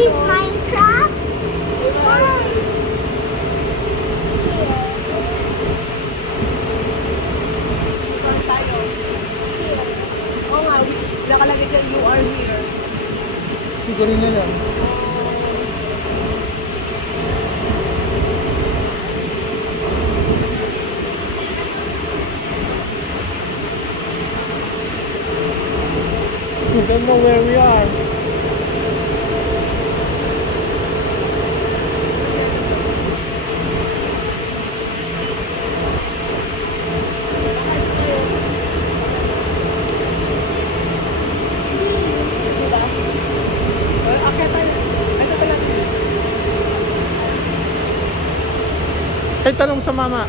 is Minecraft fun. Saan tayo? Oo nga, nakalagay dyan, you are here. Hindi ko rin alam. We don't know where we are. Diba? Well, okay pa. Ito pa lang. Ay, tanong sa mama.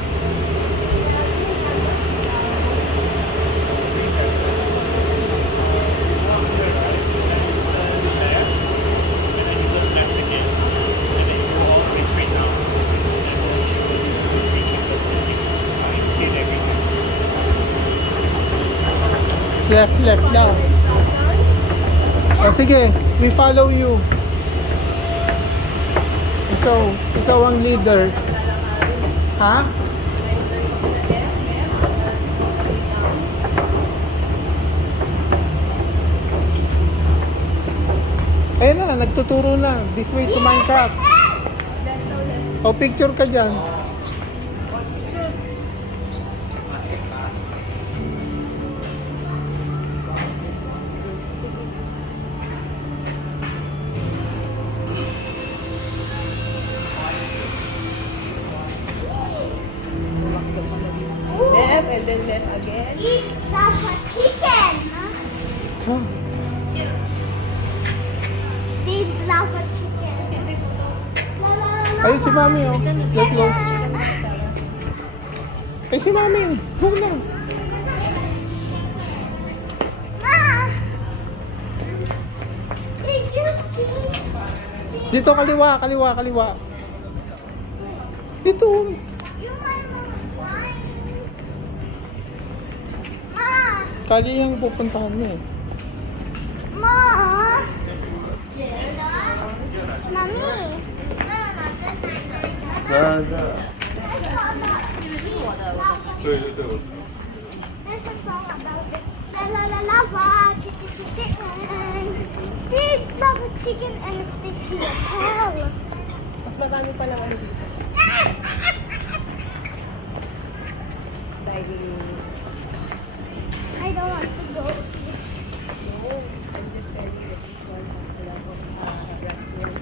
Left daw. Sige, we follow you. Ikaw ang leader. Ha? Ayun na, nagtuturo na. This way to Minecraft. O, picture ka dyan. Left and then left again. It's Lava Chicken. Huh? Steve's Lava Chicken. Ayun si Mami, oh. Let's go. Ay, si Mami. Go na. Ma! Did you see? Dito, kaliwa. Dito. You might signs. Ma! Kali yung pupuntahan mo eh. Ma! Yes? Mommy! There's a song about it. La la la lava, chicken. Steve's lava chicken and Steve's here. Hell. Mas marami pa lang ano dito. Diving. I don't want to go. No, I'm just telling you that this one has a lot of restaurant.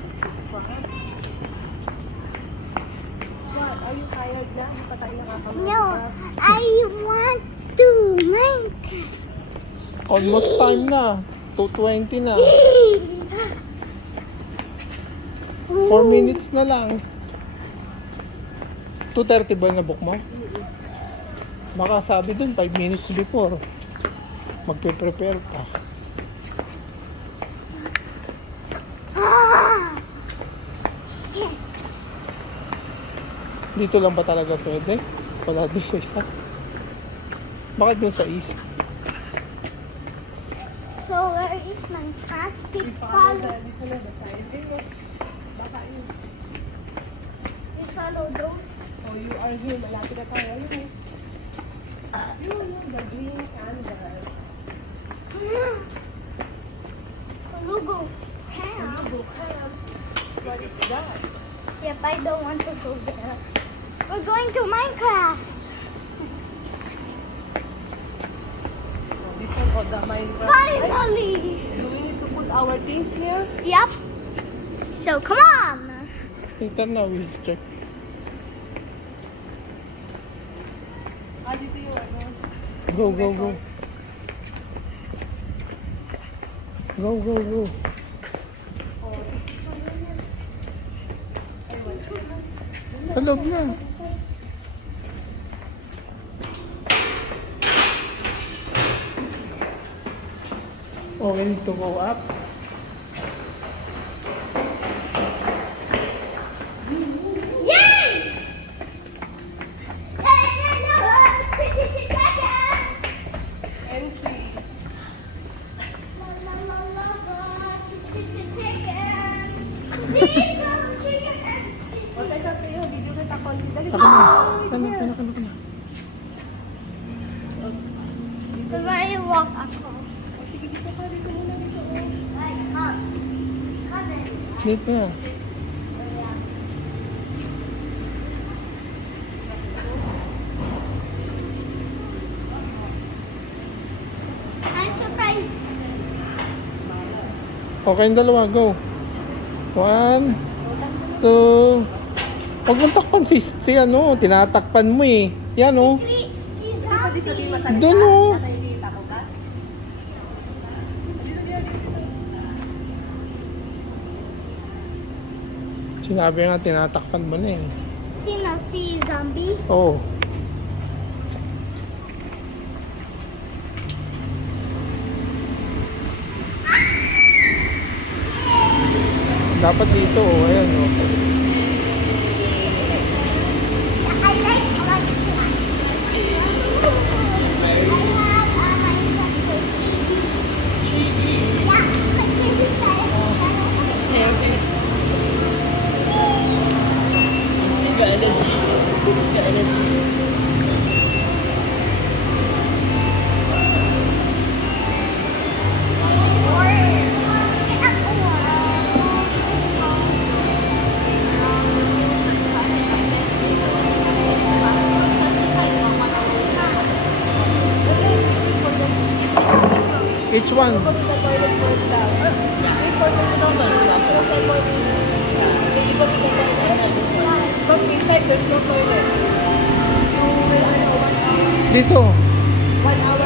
What? Are you tired na? Hindi pa tayo nakakamunta. No, I want to Minecraft. Almost time na. 2:20 na. 4 minutes na lang. 2:30 ba na book mo? Baka sabi dun 5 minutes before. Magpe-prepare ka. Yes. Dito lang ba talaga pwede? Wala doon sa isa. Bakit dun sa east? So where is Minecraft? We follow the sign. Baka yun. We follow those. Oh, you are here. Malapit na tayo. Yun, the green canvas. Lugo. Ham. Logo camp. What is that? Yep, I don't want to go there. We're going to Minecraft. This one called the Minecraft. Finally. Do we need to put our things here? Yep. So come on. Later na, we'll check. Dito yung ano. Go. Go. Sa loob na. Oh, we need to go up. Yay! Entry. Chicken. Steve, love chicken and O, teka kayo, video na ako. Dali. Saka na. Kana. Sabay walk ako. O, sige, dito ka. Dito muna dito. O. Ay, come. Come in. Dito na. I'm surprised. Okay, yung dalawa. Go. 1, 2. Huwag mong takpan si ano. Tinatakpan mo eh. Yan oh. Si Di ba di sabihin Zombie. masalita? Doon, o. Nasa hinihita ko ka? Dito. Sinabi nga, tinatakpan mo na eh. Sino? Si Zombie? Oo. Dapat dito, oh. Ayan, oh. I like chicken. I have my TV. Yeah, but can you try it? Save your energy. Save your energy. Each one. Go to the toilet first lang. Wait for the naman. Tapos I go to if you go to the toilet. Because inside there's no toilet. You will 1 hour. Dito. 1 hour